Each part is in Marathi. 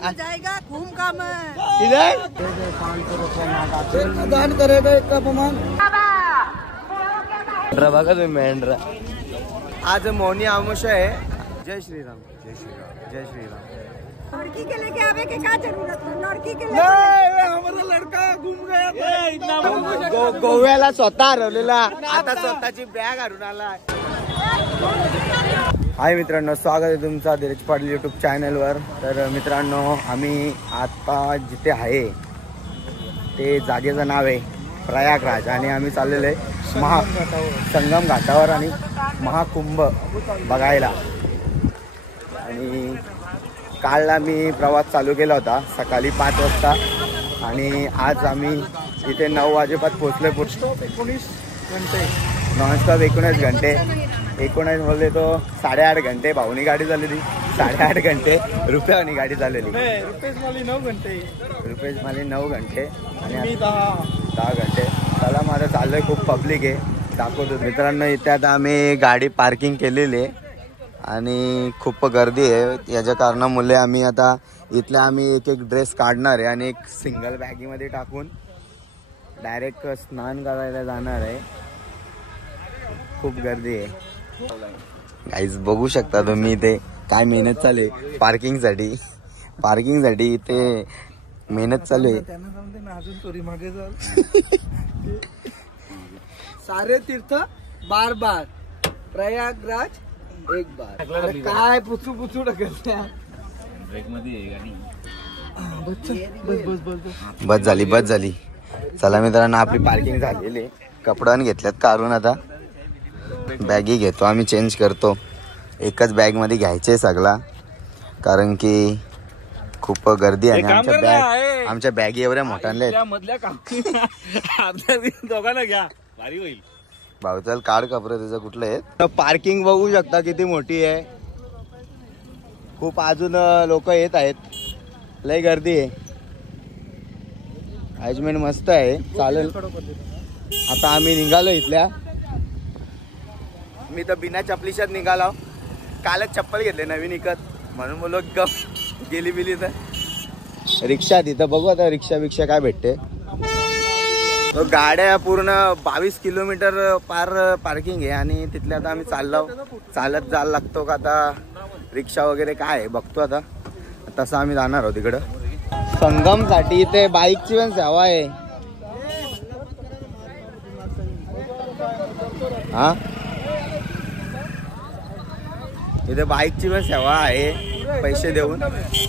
जाएगा खून का मैं इधर 500 दान करेगा एक अपमान बघा तुम्ही मेंढरा. आज मौनी आमुष आहे. जय श्रीराम जय श्रीराम जय श्रीराम. लड़की के लेके आवे के क्या जरूरत है? लड़की के हमारा लड़का घूम गया गोव्याला स्वतः हरवलेला आता स्वतःची बॅग हरून आला. हाय मित्रांनो, स्वागत आहे तुमचा धीरज पाटील यूट्यूब चॅनलवर. तर मित्रांनो, आम्ही आता जिथे आहे ते जागेचं नाव आहे प्रयागराज आणि आम्ही चाललेलो आहे संगम घाटावर आणि महाकुंभ बघायला. आणि कालला मी प्रवास चालू केला होता सकाळी 5 वाजता आणि आज आम्ही इथे 9 वाजेपर्यंत पोहोचलोय. 19 घंटे नॉनस्टॉप 19 घंटे 19 बोलले तो 8.5 घंटे भाऊनी गाडी चाललेली. 8.5 घंटे रुपयानी गाडी चाललेली. रुपेश माली 9 घंटे आणि 10 घंटे. चला माझं चाललंय, खूप पब्लिक आहे, दाखवतो मित्रांनो. इथे आता आम्ही गाडी पार्किंग केलेली आहे आणि खूप गर्दी आहे. याच्या कारणामुळे आम्ही आता इथल्या आम्ही एक ड्रेस काढणार आहे आणि एक सिंगल बॅगीमध्ये टाकून डायरेक्ट स्नान करायला जाणार आहे. खूप गर्दी आहे गाईज, बघू शकता तुम्ही. इथे काय मेहनत चालू आहे पार्किंगसाठी इथे मेहनत चालू आहे. अजून तोरी मागे सारे तीर्थ बार बार, प्रयागराज एक बार. काय पुचू ढकलत्या बस झाली. चला मित्रांनो, आपली पार्किंग झालेली. कपड्यान घेतल्यात काढून, आता बॅगी घेतो आम्ही, चेंज करतो. एकच बॅग मध्ये घ्यायचे सगळा, कारण की खूप गर्दी आहे. आमच्या बॅगी एवढ्या मोठ्याले दोघांना घ्या, भारी होईल. भाऊ चल काढ कपडे तुझं कुठलं आहे. पार्किंग बघू शकता किती मोठी आहे. खूप अजून लोक येत आहेत, लय गर्दी आहे. अरेंजमेंट मस्त आहे, चालेल. आता आम्ही निघालो इथल्या. मी तर बिना चपलीशात निघालो. कालच चप्पल घेतले नवीन विकत, म्हणून बोललो गप गेली बिली तर रिक्षा तिथं बघू आता रिक्षा काय भेटते. तो गाड्या पूर्ण 22 किलोमीटर पार्किंग आहे आणि तिथल्या आता आम्ही चालत जायला लागतो का आता रिक्षा वगैरे काय आहे बघतो. आता तसं आम्ही जाणार आहोत तिकडं संगमसाठी. इथे बाईकची पण सेवा आहे. हा, इथे बाईकची पण सेवा आहे, पैसे देऊन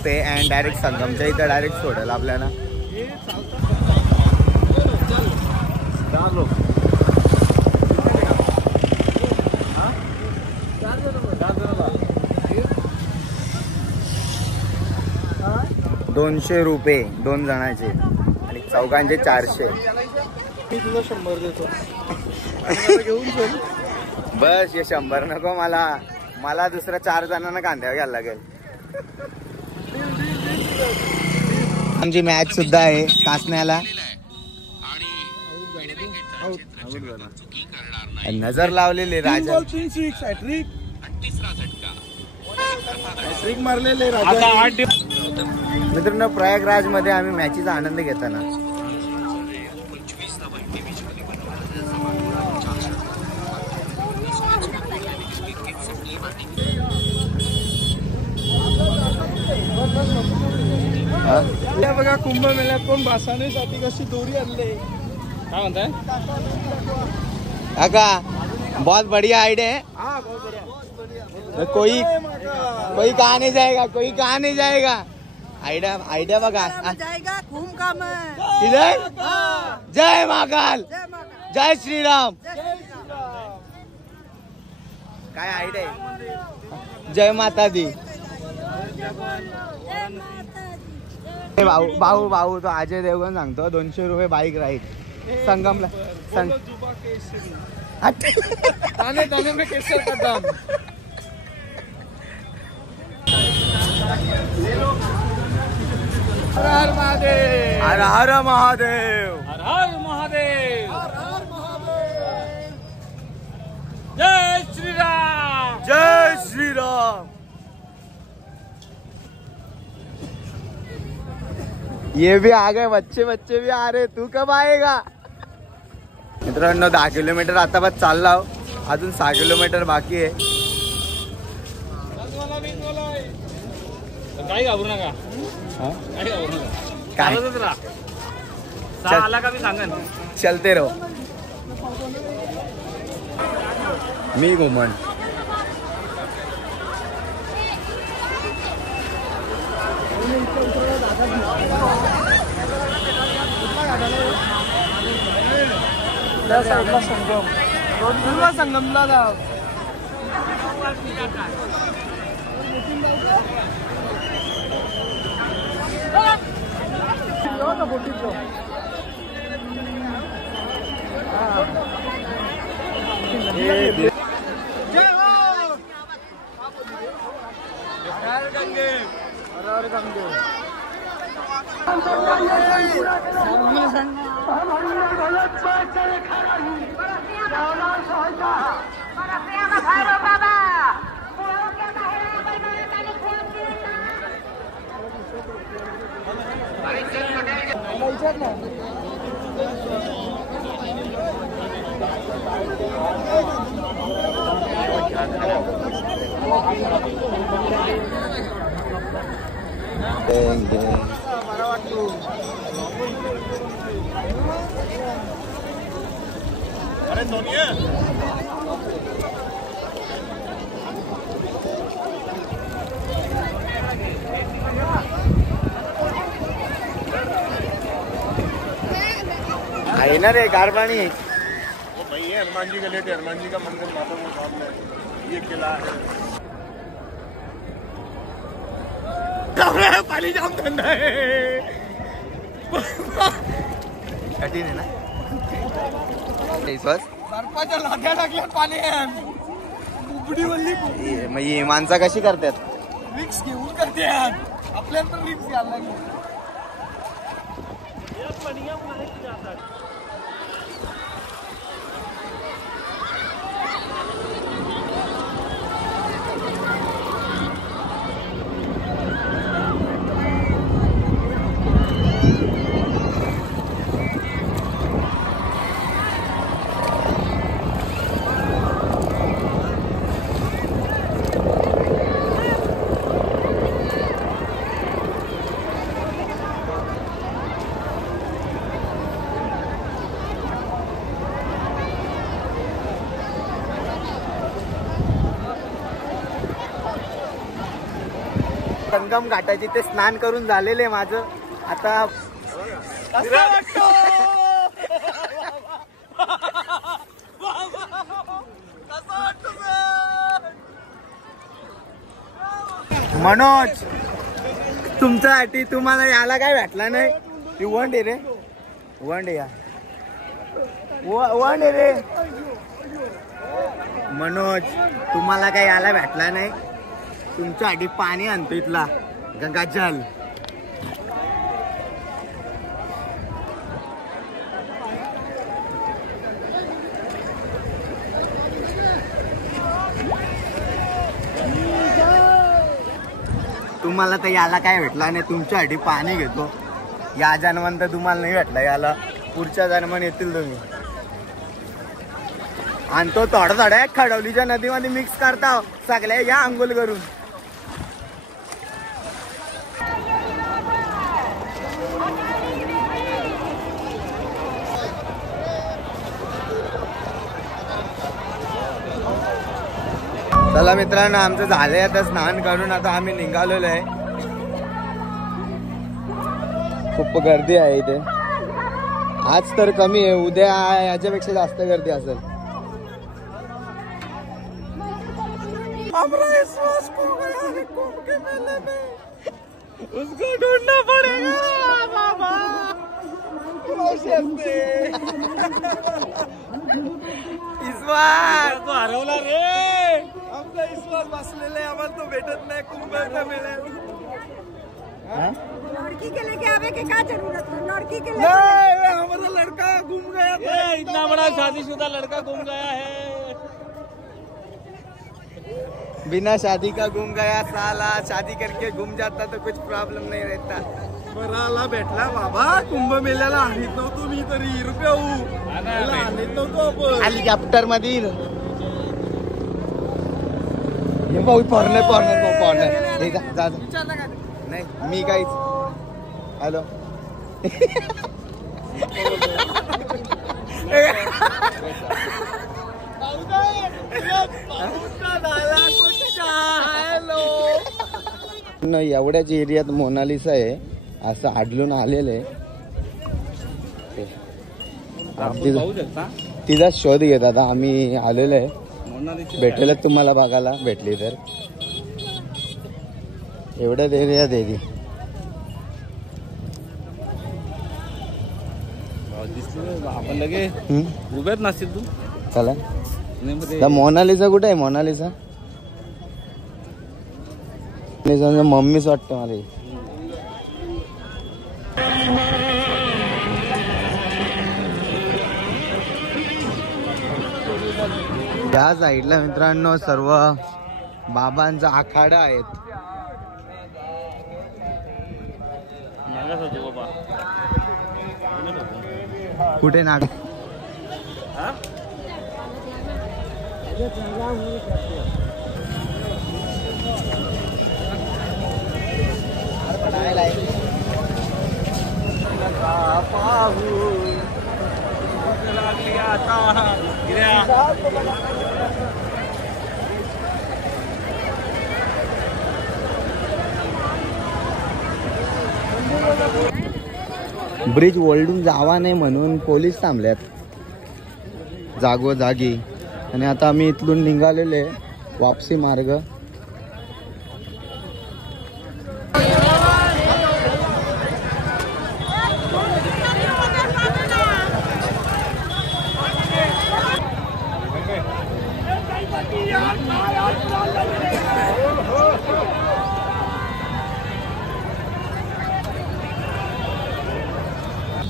पे अँड डायरेक्ट संगमच्या इथे डायरेक्ट सोडेल आपल्याला. ₹200 2 जणांचे आणि चौघांचे 400. मी तुला 100 देतो घेऊन चल. बस हे 100 नको मला दुसऱ्या 4 जणांना कांद्यावर घ्यायला लागेल. आमची मॅच सुद्धा आहे कासण्याला. नजर लावलेली राजा मारलेले राजा. मित्रांनो, प्रयागराज मध्ये आम्ही मॅचीचा आनंद घेताना बघा कुंभमेळ्यात कोण भासाण्यासाठी कशी दोरी आणले. काय म्हणताय काका, बहुत बढ़िया आइडिया है. हाँ बहुत बढ़िया. कोई कहा नहीं जाएगा. आइडिया बघा. जाएगा खून का मैं इधर जय महाकाल जय श्रीराम. काय आयडिया आहे. जय माता दी. भाऊ तो अजय देवगण सांगतो ₹200 बाईक राईड संगमला. ताने में केसर का दाम. हर हर महादेव. हर हर महादेव. हर हर महादेव. जय श्रीराम. जय श्रीराम. ये भी आ गए, बच्चे बच्चे भी आ रहे, तू कब आएगा? मित्रांनो 10 किलोमीटर आता बस चालला, अजून 6 किलोमीटर बाकी आहे. काय घाबरू नका, काय घाबरू नका, चालतच राहा. सहा आला का मी सांगेन. चलते रहो. मी घुमन. संगमला जाव. अरे सोनिया आहे ना रे गार पाणी. वो भाई है हनुमान जी का लेट है, हनुमान जी का मंदिर वहाँ पर वो सामने है, ये किला है. पानी जाम ठंडा है. कठीण आहे ना विश्वास. बर्फाच्या लाद्या लागल्या पाण्यात. उबडी वल्ली मग ही माणसं कशी करतात? रिक्स घेऊन करते आपल्याला तर रिक्स घ्यायला लागली. संगम घाटाची ते स्नान करून झालेले माझं. आता मनोज तुमच्यासाठी तुम्हाला याला काय भेटला नाही. ती वन डे रे, वन डे या वन डे रे. मनोज तुम्हाला काय याला भेटला नाही. तुमच्यासाठी पाणी आणतो इथला गंगाजल. तुम्हाला तर याला काय भेटला नाही. तुमच्यासाठी पाणी घेतो. या जन्मात तर तुम्हाला नाही भेटला याला, पुढच्या जन्माने येतील तुम्ही. आणि तो थोडा थोड्या खडवलीच्या नदीमध्ये मिक्स करता सगळ्या या अंघोळ करून. चला मित्रांनो आमचं झालंय आता स्नान करून. आता आम्ही निघालेलो आहे. खूप गर्दी आहे इथे. आज तर कमी आहे, उद्या याच्यापेक्षा जास्त गर्दी असेल. उसको ढूंढना पडेगा बाबा. विश्वास तो हरवला रे. आमचा विश्वास बसलेला आहे, आम्हाला तो भेटत नाही. कुंभमेळा मिळेल. लड़की के लेके आवे के क्या जरूरत है? लड़की के लिए नहीं, हमारा लड़का गुम गया था. इतना बड़ा शादीशुदा लड़का गुम गया है. बिना शादी का गुम गया साला. शादी करके गुम जाता तो कुछ प्रॉब्लम नहीं रहता. बराला भेटला बाबा कुंभमेल्याला आणत नव्हतो मी तरी रुपये आणत नव्हतो आपण हेलिकॉप्टर मध्ये पॉर्नर नाही मी काहीच हॅलो एवढ्याच एरियात मोनालिसा आहे असं आढळून आलेलं आहे. तिचा शोध घेत आता आम्ही आलेलो आहे. भेटेल तुम्हाला बघायला भेटली तर एवढ्याच एरियात आहे ती. आपण लगे उभेच नसतील तू चला मोनालिसा कुठे आहे? मोनालिसा मम्मीच वाटतं मला. या साईडला मित्रांनो सर्व बाबांचा आखाडा आहेत. कुठे नाग ब्रिज ओलडून जावा नाही म्हणून पोलीस थांबल्यात जागोजागी. आणि आता आम्ही इथून निघालेले वापसी मार्ग.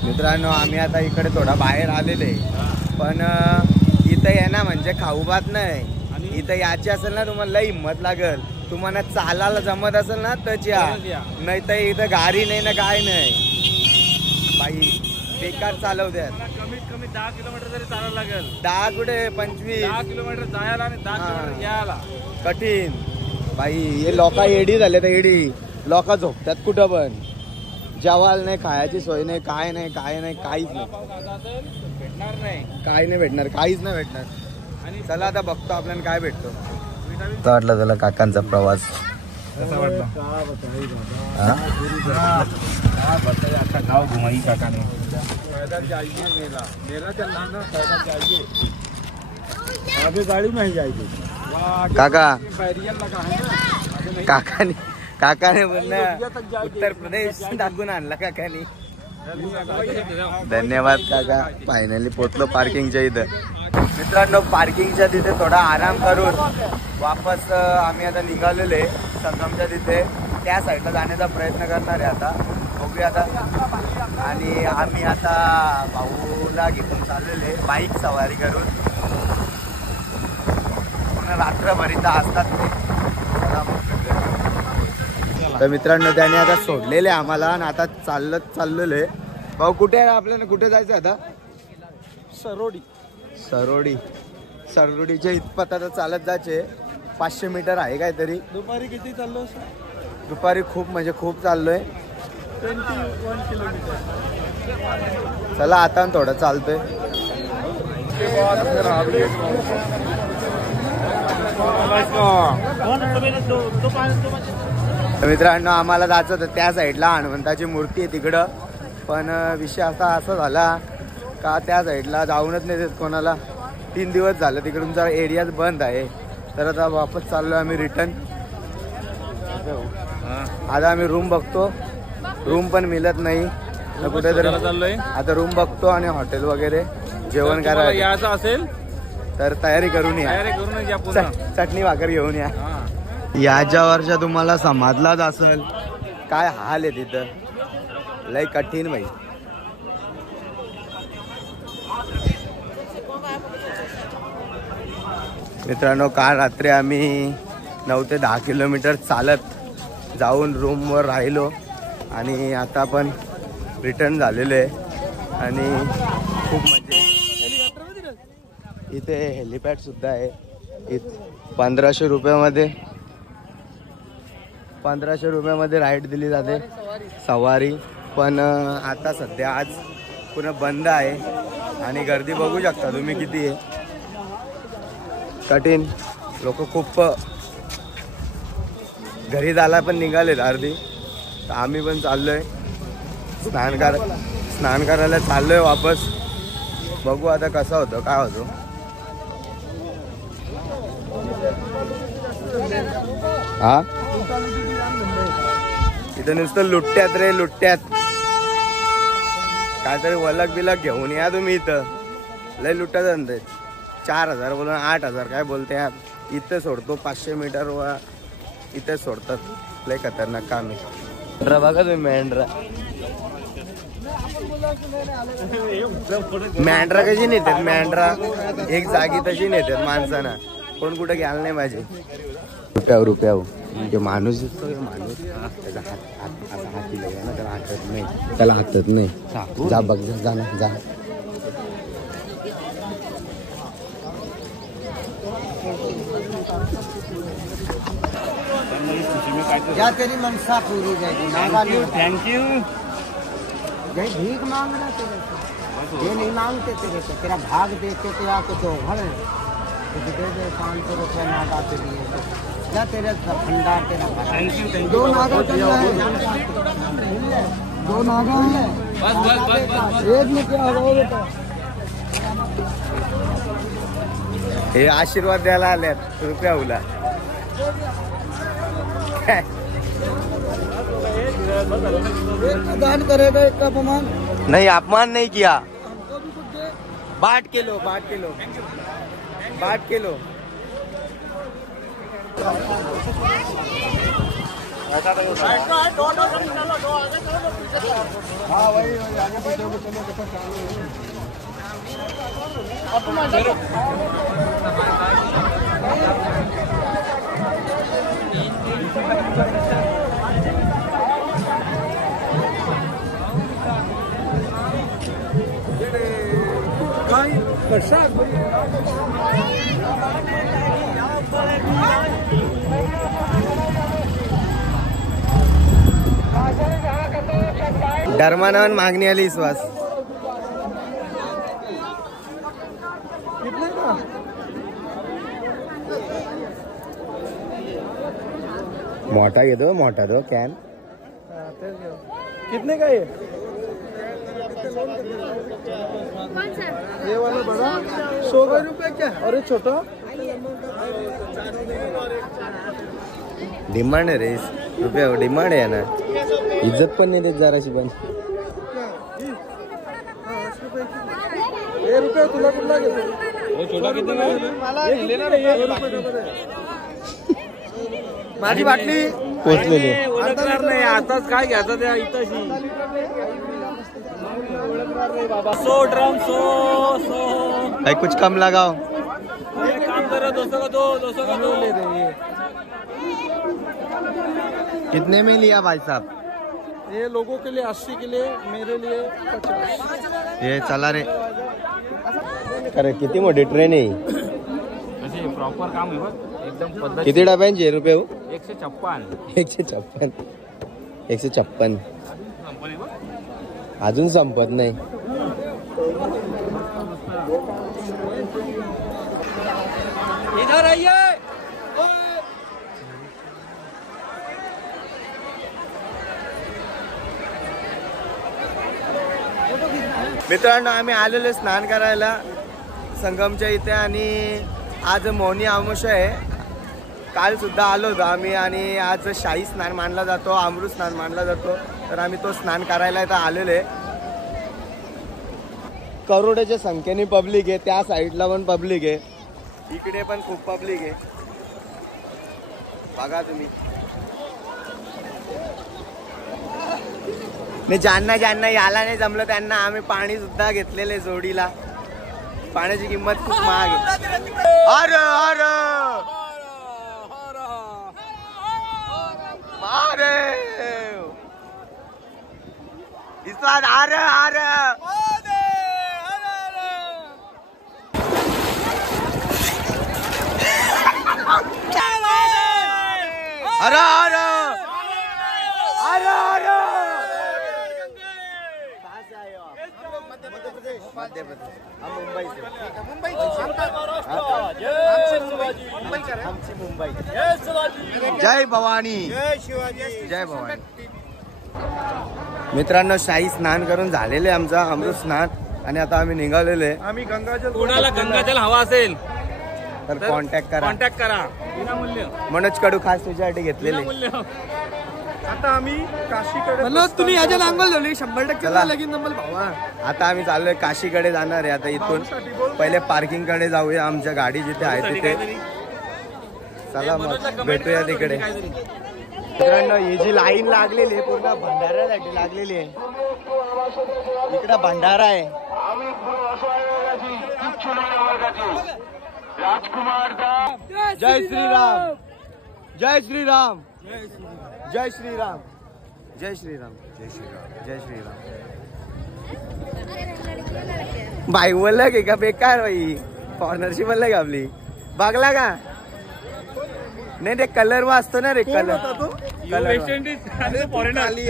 मित्रांनो आम्ही आता इकडे थोडा बाहेर आलेले पण इथं आहे ना म्हणजे खाऊबात नाही. इथं याची असेल ना तुम्हाला लई हिंमत लागल. तुम्हाला चालायला जमत असेल ना तर या नाही तर इथं गाडी नाही ना काय नाही बाई बेकार चालवत्यात. कमीत कमी 10 किलोमीटर तरी चालायला लागेल. 10 कुठे 25 10 किलोमीटर जायला आणि 10 किलोमीटर यायला कठीण बाई. हे लोक एडी झाले तर एडी लोक झोपतात कुठं पण. जेवायला नाही खायची सोय नाही काय नाही काय नाही काहीच नाही. भेटणार नाही काय नाही भेटणार काहीच नाही भेटणार. चला आता बघतो आपल्याला काय भेटतो. वाटलं तुला काकांचा प्रवास कसा वाटला? गाव घुमाई काकाने गाड़ी में जाएगी काका काकाने बोललं उत्तर प्रदेश टाकून आणला काकाने. धन्यवाद काका. फायनली पोचलो पार्किंगच्या इथं. मित्रांनो पार्किंगच्या तिथे थोडा आराम करून वापस आम्ही आता निघालेले संगमच्या तिथे त्या साईडला जाण्याचा प्रयत्न करणार आहे आता. बघूया आता. आणि आम्ही आता भाऊला घेऊन चाललेले बाईक सवारी करून. रात्रभर इथं असतात ते. तर मित्रांनो त्याने आता सोडलेले आम्हाला आणि आता चाललेलो आहे. भाऊ कुठे आहे आपल्याला? कुठे जायचं आता? सरोडीच्या इथपत आता चालत जायचे. 500 मीटर आहे काहीतरी. दुपारी किती चाललो? दुपारी खूप म्हणजे खूप चाललोय. 21 किलोमीटर. चला आता थोडं चालतोय. मित्रांनो आम्हाला जायचं होतं त्या साईडला. हनुमंताची मूर्ती आहे तिकडं पण विषय असा झाला का त्या साईडला जाऊनच नाही देत कोणाला. 3 दिवस झालं तिकडून जरा एरियाच बंद आहे. तर आता वापस चाललो आम्ही रिटर्न. आता आम्ही रूम बघतो. रूम पण मिळत नाही कुठेतरी चाललोय. आता रूम बघतो आणि हॉटेल वगैरे जेवण करायला यायचं असेल तर तयारी करून या. चटणी भाकर घेऊन या. याच्या वर्षा तुम्हाला समाजलाच असेल काय हाल आहे तिथं. लय कठीण भाई. मित्रांनो काल रात्री आम्ही 9 ते 10 किलोमीटर चालत जाऊन रूमवर राहिलो आणि आता आपण रिटर्न झालेलो आहे आणि खूप मजा. इथे हेलिपॅड सुद्धा आहे. इथे 1500 रुपयामध्ये राईड दिली जाते सवारी. पण आता सध्या आज पुन्हा बंद आहे आणि गर्दी बघू शकता तुम्ही किती आहे. कठीण लोक खूप घरी जायला पण निघालेत अर्धी. तर आम्ही पण चाललोय स्नान करायला चाललोय वापस. बघू आता कसं होतं काय होतं. हा इथं नुसतं लुट्ट्यात रे लुट्ट्यात. काहीतरी वलक बिलक घेऊन या तुम्ही. इथं लय लुट्ट्यात आणते. 4000 बोलून 8000 काय बोलते यार. इथं सोडतो 500 मीटर व इथे सोडतात. लय खतरनाक काम आहे. मेंढरा बघा तुम्ही. मेंढरा कशी नेतात. मेंढरा एक जागी तशी नेतात माणसाना. कोण कुठे घ्यायला नाही पाहिजे. रुपयावर माणूस दिसतो. माणूस त्याचा हात दिला ना त्याला हातात नाही. त्याला हातात नाही. जा बघ जा ना जा. क्या तेरी मनसा पूरी जाएगी. Thank you. भीख मांग रहा तेरे से. ये नहीं मांगते तेरे से. तेरा भाग देते तो या कुछ घर है तो दे दे 500 रुपये नागा के लिए. क्या तेरे भंडार तेरा थैंक यू. 2 नागा दो नागा है. बस एक में क्या होगा बेटा. हे आशीर्वाद द्यायला आल्यात रुपयाला. दान करेगा एक का अपमान. नहीं अपमान नहीं किया. बांट के लो हाँ वही आगे पीछे को चलो कैसा चालू डरमानावन मागणी आली विश्वास. मोटा दो कैन. कितने का ये वाला बड़ा 100 रुपये क्या. अरे छोटा डिमांड आहे रे रुपया. डिमांड आहे ना. इज्जत पण नाही देत जराशी पण. रुपये तुला कुठला घेतो. छोटा माझी बाटली पोचलेली. नाही आताच काय घ्यायचं त्या इथं. 100 ड्रम 100 भाई कुछ कम लगाओ. काम करो. 200 का 200 ले दे. कितने में लिया भाई साहब. ये लोगों के लिए 80 के लिए. मेरे लिए 50. ये चला रे. अरे किती मोठी ट्रेन आहे. असे प्रॉपर काम आहे बघ. एकदम पद्धत. किती डब्यांचे रुपये. 156. 156 अजून संपत नाही. इधर आइए. मित्रांनो आम्ही आलेलो स्नान करायला संगमच्या इथे. आणि आज मौनी अमावस्या आहे. काल सुद्धा आलो होतो आम्ही. आणि आज शाही स्नान मानला जातो. अमृत स्नान मानला जातो. तर आम्ही तो स्नान करायला इथं आलेलो आहे. करोडोच्या संख्येने पब्लिक आहे. त्या साईडला पण पब्लिक आहे. इकडे पण खूप पब्लिक आहे. बघा तुम्ही. ज्यांना याला नाही जमलं त्यांना आम्ही पाणी सुद्धा घेतलेले जोडीला. पाण्याची किंमत खूप महाग आहे. अरे स्वाद आर आर अरे अरे अरे अरे मध्य प्रदेश हम मुंबई से आमची मुंबई जय भवानी जय भवानी. मित्रांनो शाही स्नान करून झालेले आमचा अमृत स्नान आणि आता आम्ही निघालेले. आम्ही गंगाजल कोणाला गंगाजल हवा असेल तर कॉन्टॅक्ट करा विनामूल्य मनोज कडू खास तुझ्यासाठी घेतलेले. आता आम्ही काशीकडे तुम्ही याच्या अंगल ठेवली 100% चला. लगीन जमल भावा. आता आम्ही चाललोय काशीकडे जाणार आहे. आता इथून पहिले पार्किंग कडे जाऊया आमच्या गाडी जिथे आहे तिथे. चला मग भेटूया तिकडे. मित्रांनो ही जी लाईन लागलेली आहे पूर्ण भंडाऱ्यासाठी लागलेली आहे. इकडं भंडारा आहे. जय श्रीराम जय श्रीराम जय श्रीराम जय श्रीराम जय श्रीराम जय श्रीराम. बाई बोललं की का बेकार बाई फॉर्नरशी बोललं का आपली बागला का नाही ते कलर वाचतो ना रे कलर वेस्ट इंडिज आणि फॉरेनर आली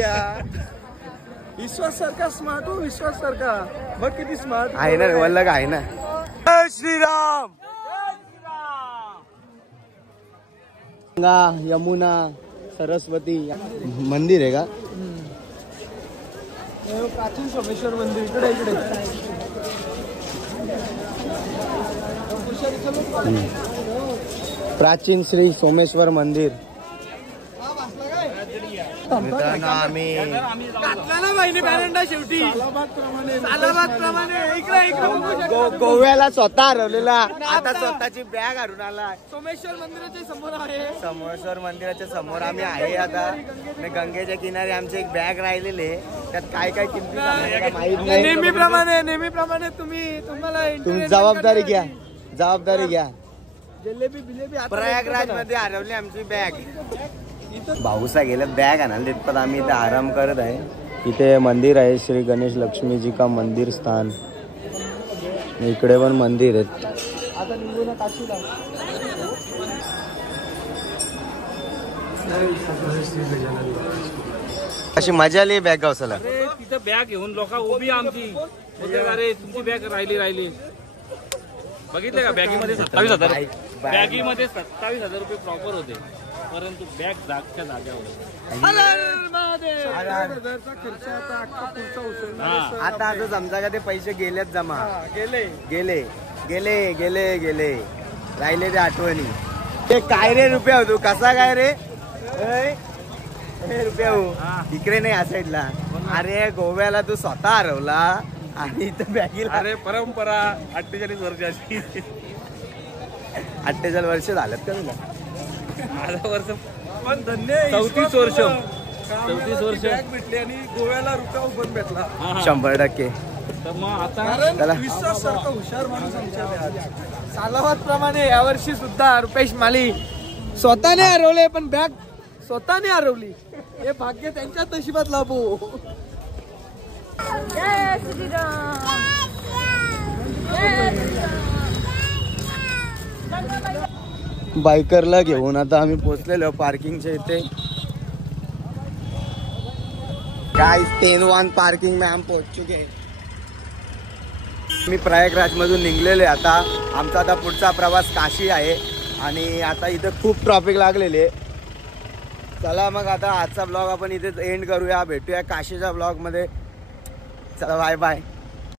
विश्वास सारखा स्मार्ट हो विश्वास सारखा बघ किती स्मार्ट आहे ना बोललं का आहे ना. जय श्रीराम. गंगा यमुना सरस्वती मंदिर आहे का. प्राचीन सोमेश्वर मंदिर इकडे इकडे प्राचीन श्री सोमेश्वर मंदिर. मित्रांनो आम्ही शेवटी गोव्याला स्वतः हरवलेला आता स्वतःची बॅग हरून आला. सोमेश्वर मंदिराच्या समोर आहे. सोमेश्वर मंदिराच्या समोर आम्ही आहे आता. गंगेच्या किनारी आमची एक बॅग राहिलेली आहे. त्यात काय काय किमती माहित नाही. नेहमीप्रमाणे तुम्हाला तुम्ही जबाबदारी घ्या जबाबदारी घ्या. जिलेबी बिलेबी प्रयागराज मध्ये हरवली आमची बॅग. भाऊसा गेलं बॅग आणाल तिथपर्यंत आम्ही इथे आराम करत आहे. इथे मंदिर आहे श्री गणेश लक्ष्मीजी का मंदिर स्थान. इकडे पण मंदिर आहेत. आता निघू ना काशीला. अशी मजा आली बॅग गावसाला. अरे तिथं बॅग घेऊन लोक उभी आमची बोलते अरे तुमची बॅग राहिली बघितले का बॅगीमध्ये 27,000 बॅगीमध्ये 27,000 रुपये प्रॉपर होते परंतु बॅग जागच्या जाग्यावर. आता असं समजा का ते पैसे गेलेत जमा गेले गेले गेले गेले गेले राहिले ते आठवणी. ते काय रे रुपया हो तू कसा काय रे रुपया हो इकडे नाही या साईडला. अरे गोव्याला तू स्वतः हरवला आणि इथं बॅगीला. अरे परंपरा 48 वर्षाची 48 वर्ष झालं का तुला. माझं वर्ष पण धन्य 34 वर्ष 34 वर्ष बॅग भेटली आणि गोव्याला रुपया पण भेटला. 100%. तर मग आता चला. विश्वास सारखा हुशार माणूस आमच्या सालावाद प्रमाणे यावर्षी सुद्धा रुपेश माली स्वतःने हरवले पण बॅग स्वतःने हरवली. हे भाग्य त्यांच्या नशिबात लाभो. जय श्रीराम बायकरला घेऊन आता आम्ही पोहोचलेलो पार्किंगच्या इथे. गाइस 10-1 पार्किंग में हम पहुंच चुके हैं. मी प्रयागराज मधून निघलेले. आता आमचा आता पुढचा प्रवास काशी आहे आणि आता इथं खूप ट्रॉफिक लागलेली आहे. चला मग आता आजचा ब्लॉग आपण इथे एंड करूया. भेटूया काशीच्या ब्लॉग मध्ये. चला बाय बाय.